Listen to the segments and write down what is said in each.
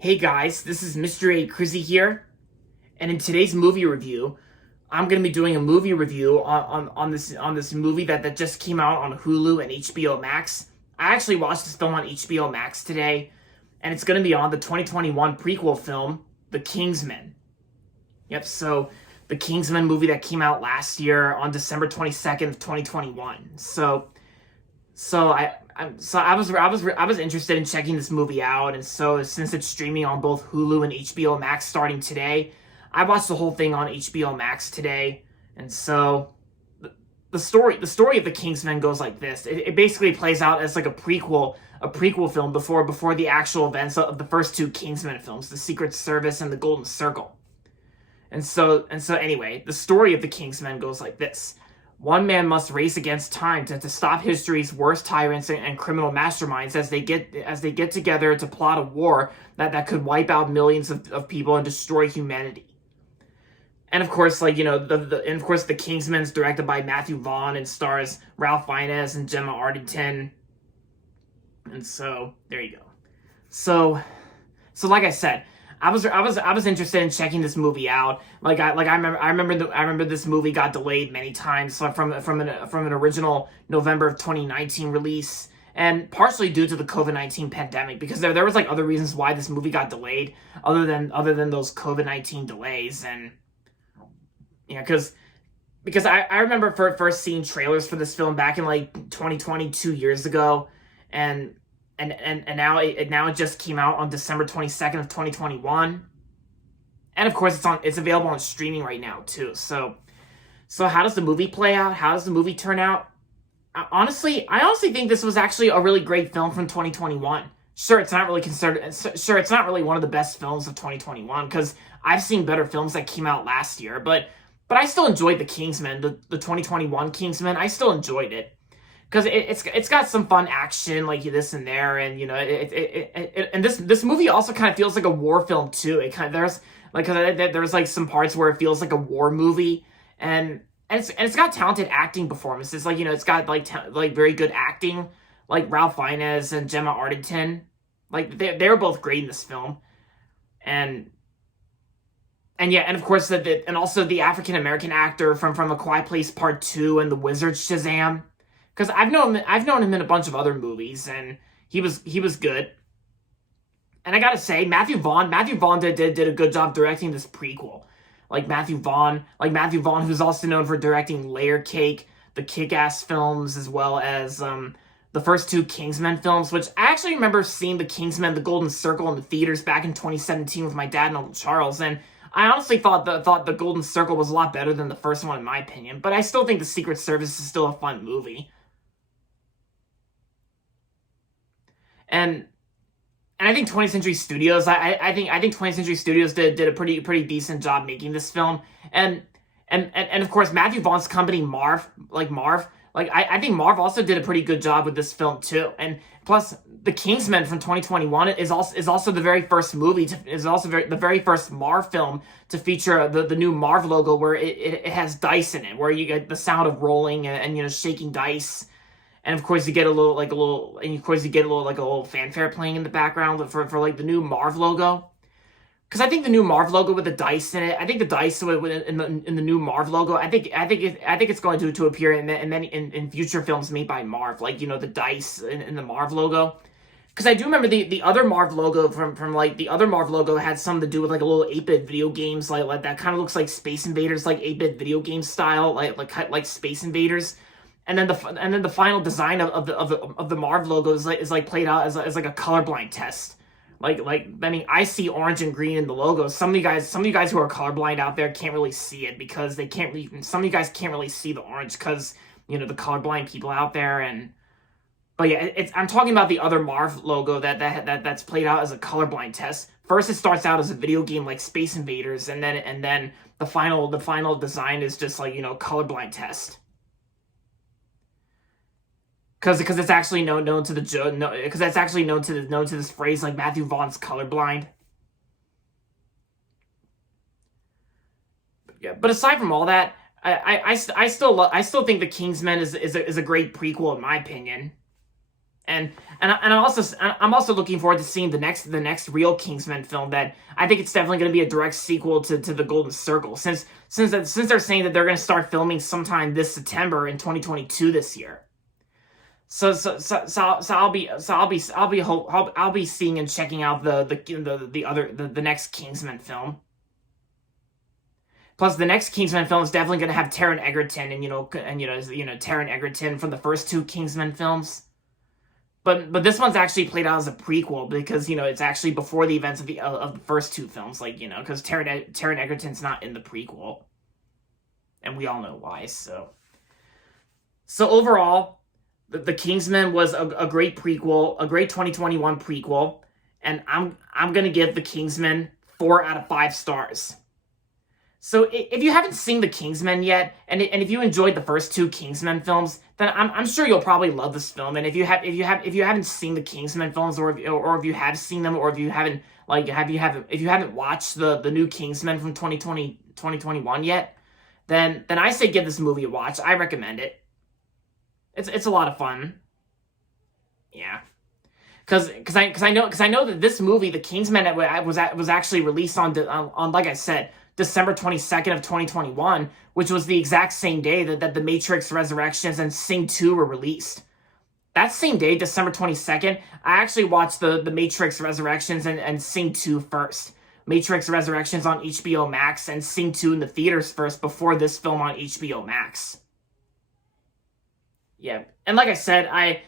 Hey guys, this is Mr. A. Crizzy here, and in today's movie review, I'm gonna be doing a movie review on this movie that just came out on Hulu and HBO Max. I actually watched this film on HBO Max today, and it's gonna be on the 2021 prequel film, The Kingsman. Yep, so the Kingsman movie that came out last year on December 22nd of 2021. So I was interested in checking this movie out, and so since it's streaming on both Hulu and HBO Max starting today, I watched the whole thing on HBO Max today. And so the story of the Kingsman goes like this. It basically plays out as like a prequel film before the actual events of the first two Kingsman films, The Secret Service and The Golden Circle. And so anyway, the story of the Kingsmen goes like this. One man must race against time to stop history's worst tyrants and criminal masterminds as they get together to plot a war that could wipe out millions of people and destroy humanity. And of course, the Kingsman's directed by Matthew Vaughn and stars Ralph Fiennes and Gemma Arterton. And so there you go. So like I said, I was interested in checking this movie out. I remember this movie got delayed many times from an original November of 2019 release, and partially due to the COVID-19 pandemic, because there was like other reasons why this movie got delayed other than those COVID-19 delays. And yeah, because I remember first seeing trailers for this film back in like 2020, 2 years ago, and now it just came out on December 22nd of 2021. And of course it's available on streaming right now too. So how does the movie play out? How does the movie turn out? I honestly think this was actually a really great film from 2021. Sure, it's not really one of the best films of 2021, because I've seen better films that came out last year, but I still enjoyed The Kingsman, the 2021 Kingsman. I still enjoyed it, because it's got some fun action like this and there, and and this movie also kind of feels like a war film too. It kind of there's like some parts where it feels like a war movie, and it's got talented acting performances. It's got like very good acting, like Ralph Fiennes and Gemma Arterton. Like they were both great in this film, and yeah, and of course and also the African American actor from A Quiet Place Part 2 and The Wizard Shazam. Because I've known him in a bunch of other movies, and he was good. And I gotta say, Matthew Vaughn did a good job directing this prequel. Matthew Vaughn, who's also known for directing Layer Cake, the Kick-Ass films, as well as the first two Kingsman films, which I actually remember seeing the Kingsman, The Golden Circle in the theaters back in 2017 with my dad and Uncle Charles, and I honestly thought the Golden Circle was a lot better than the first one in my opinion, but I still think The Secret Service is still a fun movie. And I think 20th Century Studios, I think 20th Century Studios did a pretty decent job making this film. And of course Matthew Vaughn's company Marv, I think Marv also did a pretty good job with this film too. And plus The Kingsman from 2021 is also the very first the very first Marv film to feature the new Marv logo, where it has dice in it, where you get the sound of rolling and shaking dice. And of course you get a little fanfare playing in the background for the new Marv logo. Because I think the new Marv logo with the dice in it, I think the dice in the new Marv logo, I think it's going to appear in future films made by Marv, the dice in the Marv logo. Because I do remember the other Marv logo from the other Marv logo had something to do with a little 8-bit video games, like that kind of looks like Space Invaders, like 8-bit video game style, like Space Invaders. And then the final design of the Marv logo is played out as a colorblind test. I see orange and green in the logo. Some of you guys who are colorblind out there can't really see it, because some of you guys can't really see the orange because the colorblind people out there. But yeah, I'm talking about the other Marv logo that's played out as a colorblind test. First, it starts out as a video game like Space Invaders, and then the final design is just colorblind test. Because it's actually known to this phrase, like Matthew Vaughn's colorblind. Yeah, but aside from all that, I still think The Kingsman is a great prequel in my opinion. I'm also looking forward to seeing the next real Kingsman film. That I think it's definitely going to be a direct sequel to the Golden Circle, since they're saying that they're going to start filming sometime this September in 2022 this year. So I'll be seeing and checking out the next Kingsman film. Plus, the next Kingsman film is definitely going to have Taron Egerton and Taron Egerton from the first two Kingsman films. But this one's actually played out as a prequel because it's actually before the events of the first two films, because Taron Egerton's not in the prequel, and we all know why. So overall, the Kingsman was a great prequel, a great 2021 prequel, and I'm gonna give the Kingsman 4 out of 5 stars. So if you haven't seen the Kingsman yet, and if you enjoyed the first two Kingsman films, then I'm sure you'll probably love this film. And if you haven't seen the Kingsman films, or if you have seen them, or if you haven't watched the new Kingsman from 2021 yet, then I say give this movie a watch. I recommend it. It's a lot of fun. Yeah. Because I know that this movie, The Kingsman, was actually released on like I said, December 22nd of 2021, which was the exact same day that The Matrix Resurrections and Sing 2 were released. That same day, December 22nd, I actually watched the Matrix Resurrections and Sing 2 first. Matrix Resurrections on HBO Max and Sing 2 in the theaters first before this film on HBO Max. Yeah, and like I said, I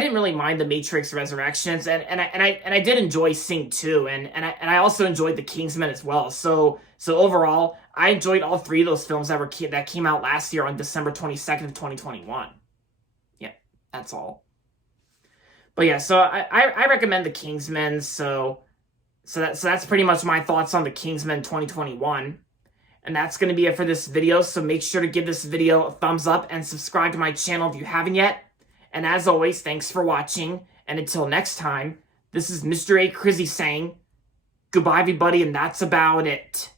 didn't really mind the Matrix Resurrections, and I did enjoy Sing 2, and I also enjoyed the Kingsman as well. So overall, I enjoyed all three of those films that came out last year on December 22nd of 2021. Yeah, that's all. But yeah, so I recommend the Kingsman. So that's pretty much my thoughts on the Kingsman 2021. And that's going to be it for this video. So make sure to give this video a thumbs up and subscribe to my channel if you haven't yet. And as always, thanks for watching. And until next time, this is Mr. A. Crizzy saying goodbye, everybody, and that's about it.